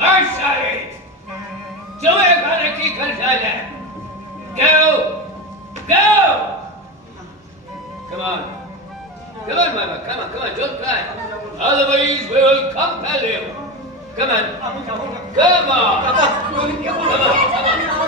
आठ शाळेत जेव्हा on खर झाल्या गव गव Come on. Come on, Mama. Come on, come on. Don't cry. Otherwise, we will compel you. Come on. Come on. Come on. Come on. Come on. Come on.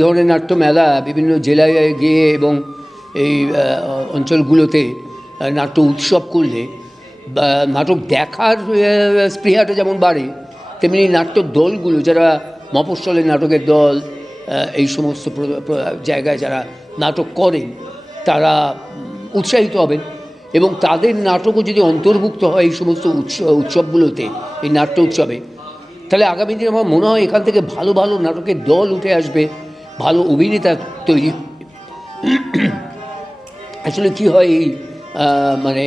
ধরনের নাট্য মেলা বিভিন্ন জেলায় গিয়ে এবং এই অঞ্চলগুলোতে নাট্য উৎসব করলে নাটক দেখার স্পৃহাটা যেমন বাড়ে, তেমনি নাট্য দলগুলো, যারা মফস্বলের নাটকের দল এই সমস্ত জায়গায় যারা নাটক করেন, তারা উৎসাহিত হবেন এবং তাদের নাটকও যদি অন্তর্ভুক্ত হয় এই সমস্ত উৎসব উৎসবগুলোতে, এই নাট্য উৎসবে, তাহলে আগামী দিনে আমার মনে হয় এখান থেকে ভালো ভালো নাটকের দল উঠে আসবে। ভালো অভিনেতা তৈরি। আসলে কি হয় এই মানে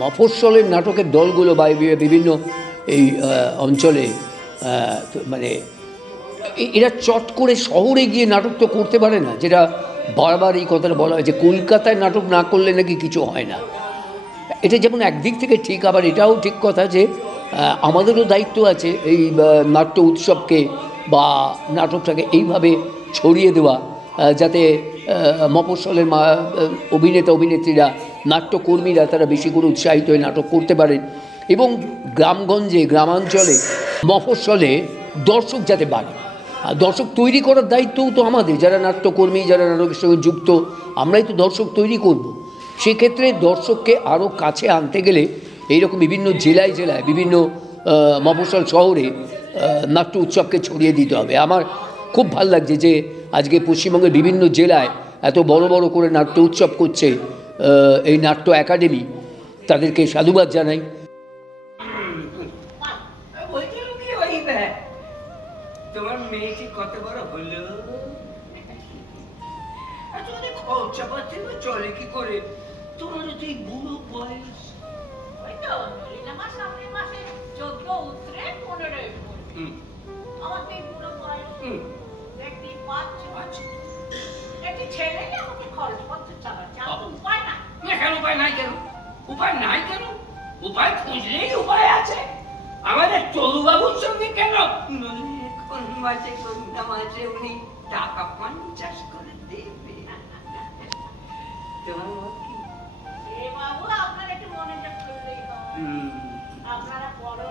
মফস্বলের নাটকের দলগুলো বা বিভিন্ন এই অঞ্চলে মানে এরা চট করে শহরে গিয়ে নাটক তো করতে পারে না, যেটা বারবার এই কথাটা বলা হয় যে কলকাতায় নাটক না করলে নাকি কিছু হয় না। এটা যেমন একদিক থেকে ঠিক, আবার এটাও ঠিক কথা যে আমাদেরও দায়িত্ব আছে এই নাট্য উৎসবকে বা নাটকটাকে এইভাবে ছড়িয়ে দেওয়া যাতে মফস্বলের মা অভিনেতা অভিনেত্রীরা নাট্যকর্মীরা তারা বেশি করে উৎসাহিত হয়ে নাটক করতে পারেন। এবং গ্রামগঞ্জে গ্রামাঞ্চলে মফস্বলে দর্শক যাতে বাড়ে। দর্শক তৈরি করার দায়িত্বও তো আমাদের যারা নাট্যকর্মী যারা নাটকের সঙ্গে যুক্ত আমরাই তো দর্শক তৈরি করব। সেক্ষেত্রে দর্শককে আরও কাছে আনতে গেলে এইরকম বিভিন্ন জেলায় জেলায় বিভিন্ন আহ, মফস্বল শহরে নাট্য উৎসবকে ছড়িয়ে দিতে হবে। আমার খুব ভালো লাগছে যে আজকে পশ্চিমবঙ্গের বিভিন্ন জেলায় এত বড় বড় করে নাট্য উৎসব করছে এই নাট্য একাডেমি। তাদেরকে সাধুবাদ জানাই। তোমার মেয়েটি কত বড় হলো? পাচ্ছে চলে কি করে? তোমার এই বুড়ো উপায় নাই কেন? উপায় খুঁজলেই উপায় আছে। আমাদের তরুবাবুর সঙ্গে কেন? মাসে কোন না মাসে উনি টাকা পঞ্চাশ করে দেবে। বাবু আপনার একটু মনোযোগ করলেই আপনারা বড়।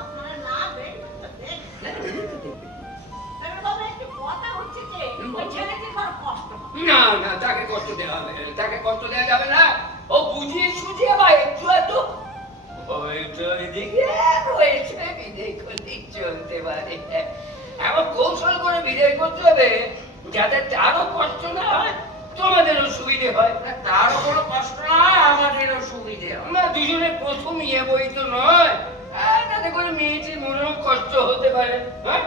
আপনারা না না, তাকে কষ্ট দেওয়া হবে না, তাকে কষ্ট দেওয়া যাবে না। ও বুঝিয়ে সুঝিয়ে বা একটু একটু রয়েছে চলতে পারে। এমন কৌশল করে বিদায় করতে হবে যাতে তারও কষ্ট না হয় তোমাদেরও সুবিধে হয়। না, তারও কোনো কষ্ট না হয় আমাদেরও হয়। আমরা দুজনে প্রথম ইয়ে বই তো নয়। তাতে করে মেয়েটির মনেও কষ্ট হতে পারে হ্যাঁ?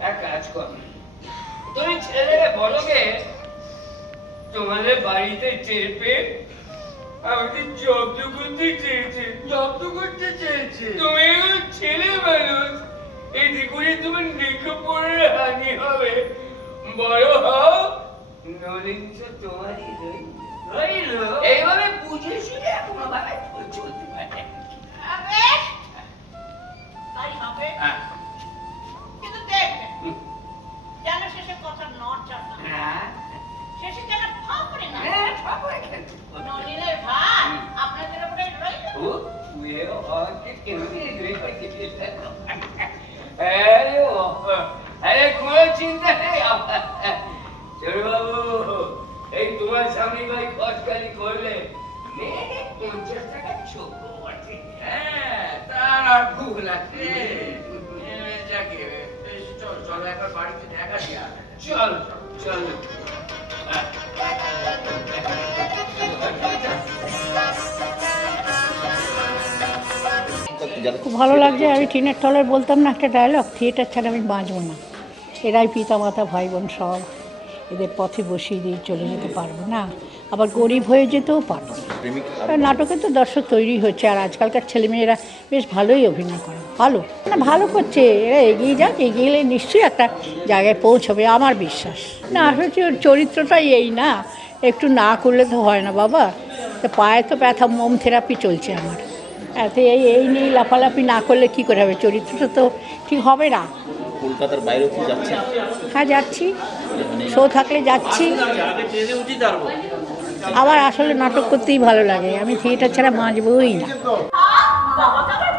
এক কাজ কর। তুমি ছেলেকে বলো গে তোমাদের বাড়িতে চেপে আমাকে জব্দ করতে চেয়েছে। জব্দ করতে চেয়েছে। তুমি এখন ছেলে মানুষ। এতে করে তোমার লেখাপড়ার হানি হবে। বড় হও। নলিন তোমারই রইল রইল এইভাবে বুঝে শুনে কোনো ভাবে চলতে নেই এই তোমার স্বামী ভাই খসকালি করলে পঞ্চাশ টাকা হ্যাঁ, তার আর খুব ভালো লাগছে, আমি টিনের তলায় বলতাম না একটা ডায়লগ থিয়েটার ছাড়া আমি বাঁচবো না। এরাই পিতা মাতা ভাই বোন সব এদের পথে বসিয়ে দিয়ে চলে যেতে পারব না। আবার গরিব হয়ে যেতেও পারব না। নাটকে তো দর্শক তৈরি হচ্ছে আর আজকালকার ছেলেমেয়েরা বেশ ভালোই অভিনয় করে। ভালো। না ভালো করছে। এরা এগিয়ে যাক এগিয়ে গেলে নিশ্চয়ই একটা জায়গায় পৌঁছবে আমার বিশ্বাস। না হচ্ছে ওর চরিত্রটাই এই না। একটু না করলে তো হয় না বাবা। তো পায়ে তো ব্যথা মোম থেরাপি চলছে আমার। এত এই এই নিয়ে লাফালাফি না করলে কী করে হবে? চরিত্রটা তো ঠিক হবে না। কলকাতার বাইরেও কি যাচ্ছে হ্যাঁ যাচ্ছি। শো থাকলে যাচ্ছি। আবার আসলে নাটক করতেই ভালো লাগে। আমি থিয়েটার ছাড়া বাঁচবই না। বাবাকে আবার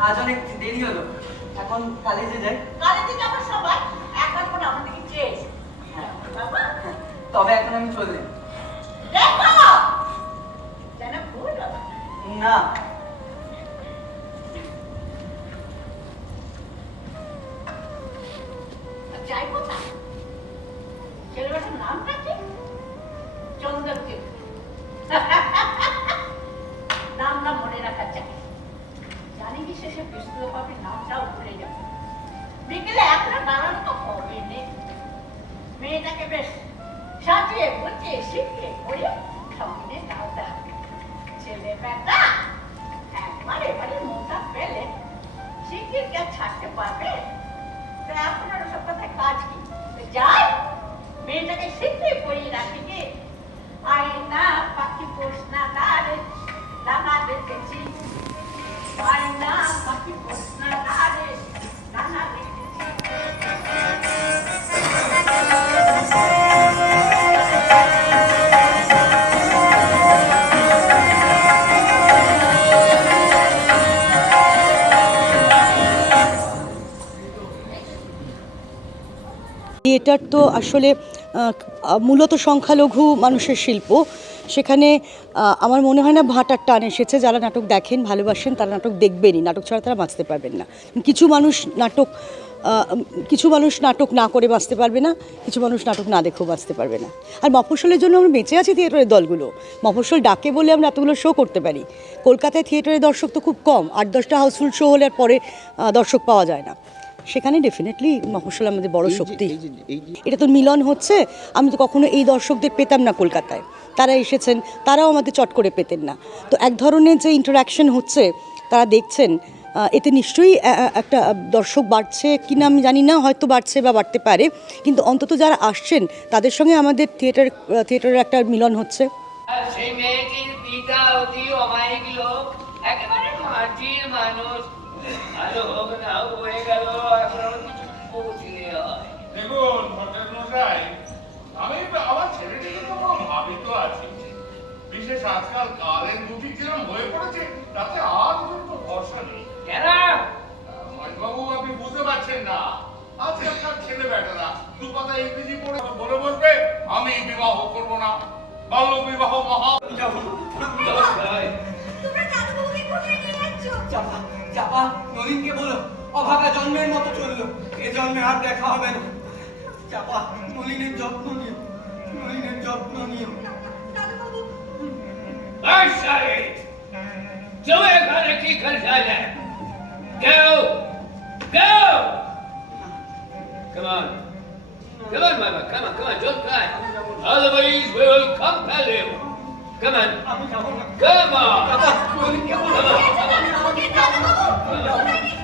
আজ অনেক দেরি হলো। এখন কলেজে যাই। কালে দিকে সবাই। একবার করে আমার দিকে চেয়ে এসো। হ্যাঁ, বাবা। তবে এখন আমি চললাম দেখো! যেন ভুল না। যাই কোথায়? নামটা বিকেলে একটা দাঁড়ানো তো হবে নে মেয়েটাকে বেশ সাজিয়ে গুছিয়ে শিখিয়ে পড়িয়ে সামনে হবে ছেলে বেটা, একবার এবারে মনটা পেলে শিখিয়ে কে ছাড়তে পারবে? তো এখন আর ওসব কথায় কাজ কি? যাই, মেয়েটাকে শিখিয়ে পড়িয়ে রাখি কি? আয়না পাখি পোষ না তারে, দানা দেখেছি থিয়েটার তো আসলে মূলত সংখ্যালঘু মানুষের শিল্প। সেখানে আমার মনে হয় না ভাটার টান এসেছে। যারা নাটক দেখেন, ভালোবাসেন, তারা নাটক দেখবেনই। নাটক ছাড়া তারা বাঁচতে পারবেন না। কিছু মানুষ নাটক কিছু মানুষ নাটক না করে বাঁচতে পারবে না, কিছু মানুষ নাটক না দেখেও বাঁচতে পারবে না। আর মফস্বলের জন্য আমরা বেঁচে আছি থিয়েটারের দলগুলো। মফস্বল ডাকে বলে আমরা এতগুলো শো করতে পারি। কলকাতায় থিয়েটারের দর্শক তো খুব কম। আট, দশটা হাউসফুল শো হলে পরে দর্শক পাওয়া যায় না। সেখানে ডেফিনেটলি মফস্বল আমাদের বড় শক্তি। এটা তো মিলন হচ্ছে আমি তো কখনো এই দর্শকদের পেতাম না কলকাতায়। তারা এসেছেন তারাও আমাদের চট করে পেতেন না। তো এক ধরনের যে ইন্টারাকশন হচ্ছে তারা দেখছেন এতে নিশ্চয়ই একটা দর্শক বাড়ছে কি না আমি জানি না হয়তো বাড়ছে বা বাড়তে পারে। কিন্তু অন্তত যারা আসছেন তাদের সঙ্গে আমাদের থিয়েটার থিয়েটারের একটা মিলন হচ্ছে। আছি বিশেষ আজকাল কালের গুটি কিরম হয়ে পড়েছে তাতে আর কোনো ভরসা নেই। কেন বাবু আপনি বুঝতে পারছেন না। আজকালকার ছেলে বেটারা দু কথা ইংরেজি পড়ে বলে বসবে আমি বিবাহ করব না। বাল্য বিবাহ মহা চাপা চাপা নদীনকে বলো। অভাগা জন্মের মতো চলল। এ জন্মে আর দেখা হবে না। চাপা নলিনের যত্ন নিও। নলিনের যত্ন নিও। आज शाळेत जेव्हा घाला की घर झाल्या गव गव Come on. Come on, Mama. Come on, come on. Don't cry. Otherwise, we will compel you. Come on. Come on. Come on. Come on.